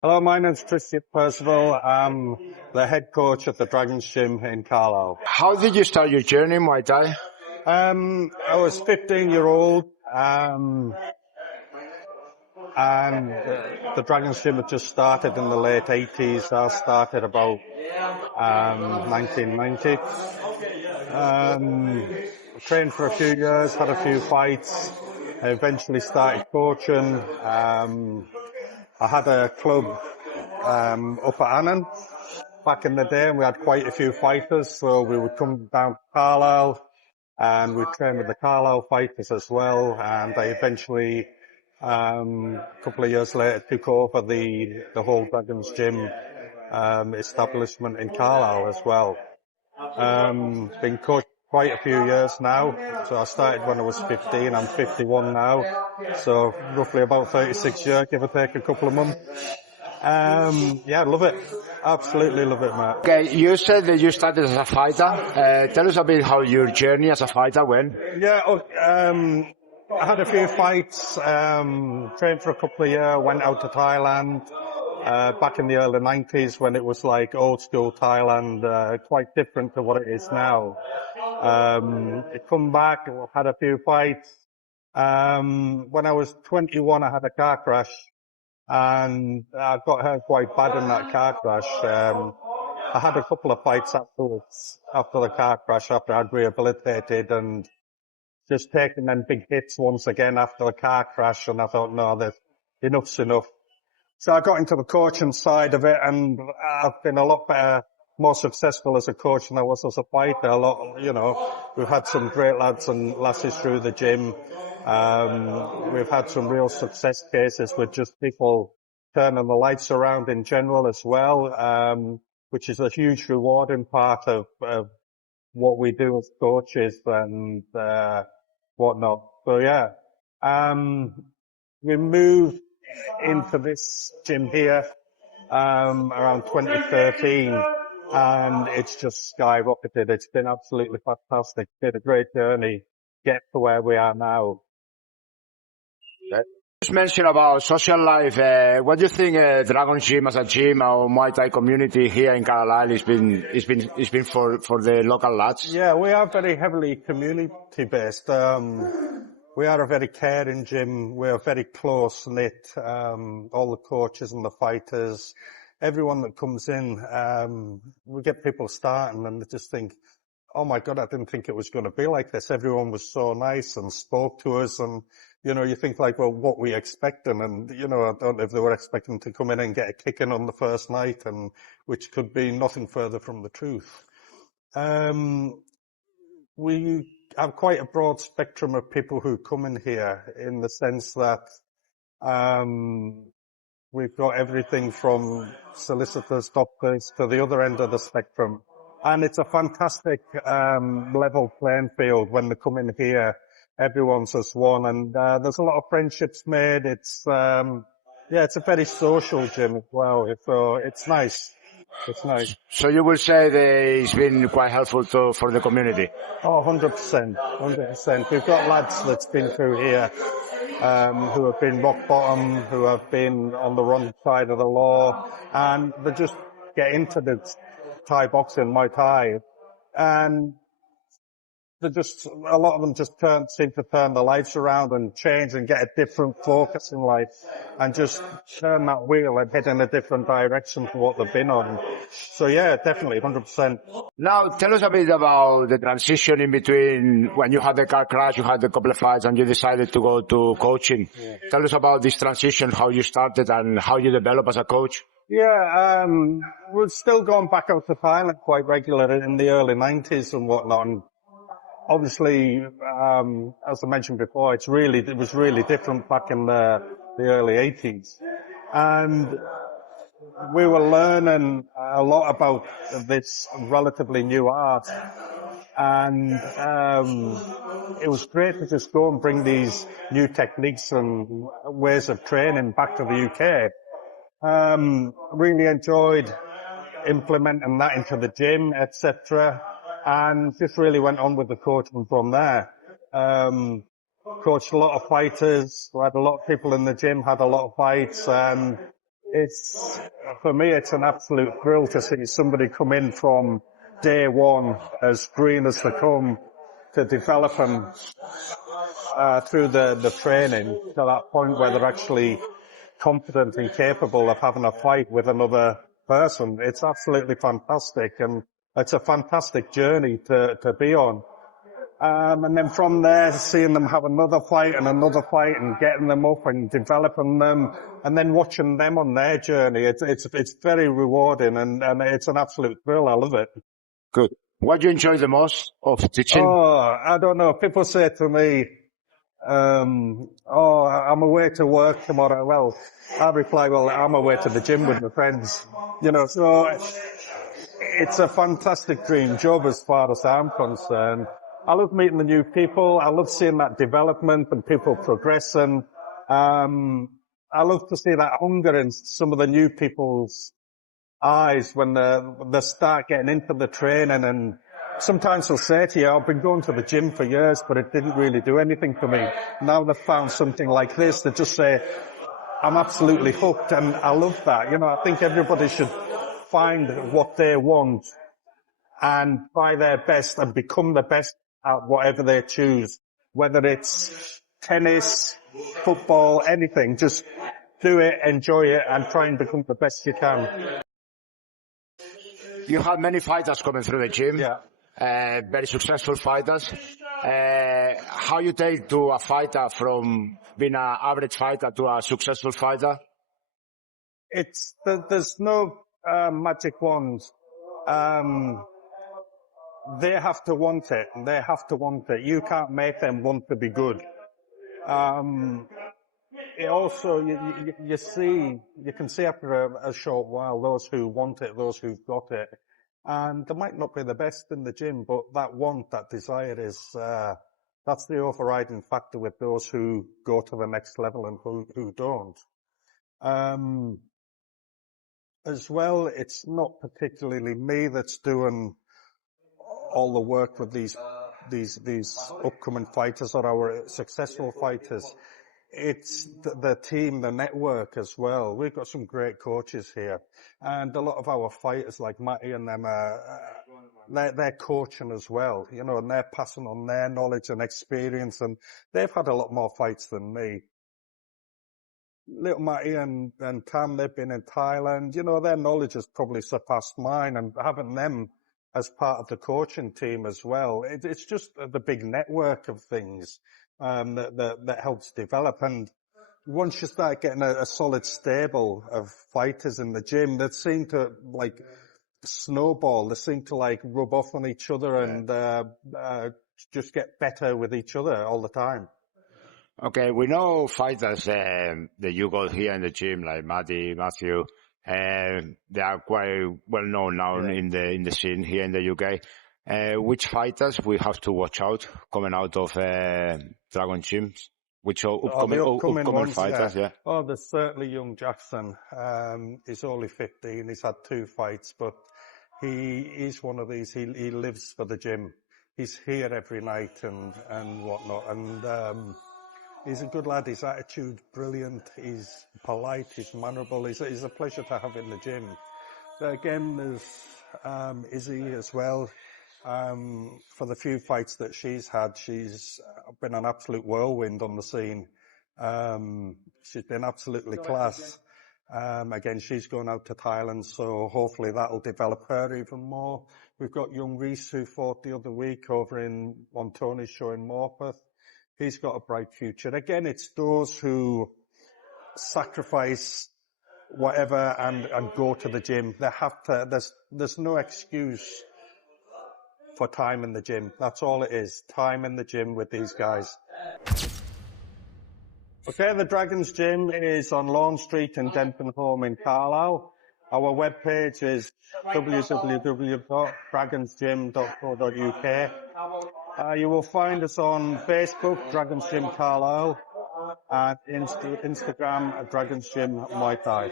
Hello, my name's Percival. I'm the head coach at the Dragons Gym in Carlisle. How did you start your journey in Muay Thai? I was 15-year-old, and the Dragons Gym had just started in the late 80s. I started about 1990. Trained for a few years, had a few fights. I eventually started coaching. I had a club up at Annan back in the day, and we had quite a few fighters, so we would come down to Carlisle and we'd train with the Carlisle fighters as well. And I eventually, a couple of years later, took over the whole Dragons Gym establishment in Carlisle as well. Been coached quite a few years now. So I started when I was 15. I'm 51 now. So roughly about 36 years, give or take a couple of months. Yeah, love it. Absolutely love it, Matt. Okay, you said that you started as a fighter. Tell us a bit how your journey as a fighter went. Yeah, I had a few fights, trained for a couple of years, went out to Thailand, back in the early 90s when it was like old school Thailand, quite different to what it is now. I come back, had a few fights. When I was 21, I had a car crash and I got hurt quite bad in that car crash. I had a couple of fights afterwards, after the car crash, after I'd rehabilitated and just taking them big hits once again after the car crash. And I thought, no, enough's enough. So I got into the coaching side of it, and I've been a lot better, more successful as a coach than I was as a fighter. We've had some great lads and lasses through the gym. We've had some real success cases with just people turning the lights around in general as well, which is a huge rewarding part of what we do as coaches and whatnot. So yeah, we moved into this gym here around 2013, and it's just skyrocketed. It's been absolutely fantastic. It's been a great journey to get to where we are now. You just mentioned about social life. What do you think Dragon Gym as a gym or Muay Thai community here in Carlisle has been for the local lads? Yeah, we are very heavily community based. We are a very caring gym. We are very close knit. All the coaches and the fighters, everyone that comes in, we get people starting and they just think, oh my God, I didn't think it was going to be like this. Everyone was so nice and spoke to us, and, you think like, well, what were we expecting? And, I don't know if they were expecting to come in and get a kicking on the first night, and which could be nothing further from the truth. We have quite a broad spectrum of people who come in here, in the sense that we've got everything from solicitors, doctors to the other end of the spectrum. And it's a fantastic level playing field when they come in here. Everyone's as one, and there's a lot of friendships made. It's it's a very social gym as well, so it's nice. It's nice. So you will say that it's been quite helpful for the community? Oh, 100%. 100%. We've got lads that's been through here who have been rock bottom, who have been on the wrong side of the law, and they just get into the Thai boxing, Muay Thai, and a lot of them just seem to turn their lives around and change and get a different focus in life and just turn that wheel and head in a different direction to what they've been on. So yeah, definitely 100%. Now, tell us a bit about the transition in between when you had the car crash, you had a couple of fights and you decided to go to coaching. Yeah. Tell us about this transition, how you started and how you developed as a coach. Yeah, we're still going back out to Thailand quite regularly in the early 90s and whatnot. And obviously, as I mentioned before, it was really different back in the early 80s. And we were learning a lot about this relatively new art. And it was great to just go and bring these new techniques and ways of training back to the UK. Really enjoyed implementing that into the gym, etc. And just really went on with the coaching from there. Coached a lot of fighters, we had a lot of people in the gym, had a lot of fights, and It's, for me, it's an absolute thrill to see somebody come in from day one as green as they come to develop them through the training to that point where they're actually confident and capable of having a fight with another person. It's absolutely fantastic, and it's a fantastic journey to be on. And then from there, seeing them have another fight and getting them up and developing them, and then watching them on their journey. It's very rewarding, and it's an absolute thrill. I love it. Good. What do you enjoy the most of teaching? Oh, I don't know. People say to me, oh, I'm away to work tomorrow. Well, I reply, well, I'm away to the gym with my friends. You know, so it's a fantastic dream job as far as I'm concerned. I love meeting the new people. I love seeing that development and people progressing. I love to see that hunger in some of the new people's eyes when they start getting into the training, and sometimes they'll say to you, I've been going to the gym for years, but it didn't really do anything for me. Now they've found something like this, they just say, I'm absolutely hooked, and I love that. You know, I think everybody should find what they want and try their best and become the best at whatever they choose, whether it's tennis, football, anything. Just do it, enjoy it, and try and become the best you can. You have many fighters coming through the gym. Yeah. Very successful fighters. How you take to a fighter from being an average fighter to a successful fighter? There's no magic wand. They have to want it. They have to want it. You can't make them want to be good. It also, you can see after a short while those who want it, those who've got it. And they might not be the best in the gym, but that want, that desire is, that's the overriding factor with those who go to the next level and who don't. As well, it's not particularly me that's doing all the work with these upcoming fighters or our successful fighters. It's the team, the network as well. We've got some great coaches here, and a lot of our fighters like Matty and them they're coaching as well, you know, and they're passing on their knowledge and experience, and they've had a lot more fights than me. Little Matty and Tam, they've been in Thailand, you know, their knowledge has probably surpassed mine, and having them as part of the coaching team as well. It's just the big network of things that helps develop. And once you start getting a solid stable of fighters in the gym, that seem to like snowball. They seem to like rub off on each other and just get better with each other all the time. Okay, we know fighters that you got here in the gym, like Matthew. They are quite well known now in the scene here in the UK. Which fighters we have to watch out coming out of Dragon gyms? Which upcoming fighters? Yeah. Oh, there's certainly young Jackson. He's only 15. He's had 2 fights, but he's one of these. He lives for the gym. He's here every night and whatnot. And he's a good lad. His attitude brilliant. He's polite. He's mannerable. He's a pleasure to have in the gym. But again, there's Izzy as well. For the few fights that she's had, she's been an absolute whirlwind on the scene. She's been absolutely class. Again, she's going out to Thailand, so hopefully that'll develop her even more. We've got young Reese who fought the other week over on Tony's show in Morpeth. He's got a bright future. Again, it's those who sacrifice whatever and go to the gym. They have to, there's no excuse for time in the gym. That's all it is. Time in the gym with these guys. Okay, the Dragons Gym is on Lawn Street in Dentonholme in Carlisle. Our webpage is www.dragonsgym.co.uk. You will find us on Facebook, Dragons Gym Carlisle, and Instagram at Dragons Gym Muay Thai.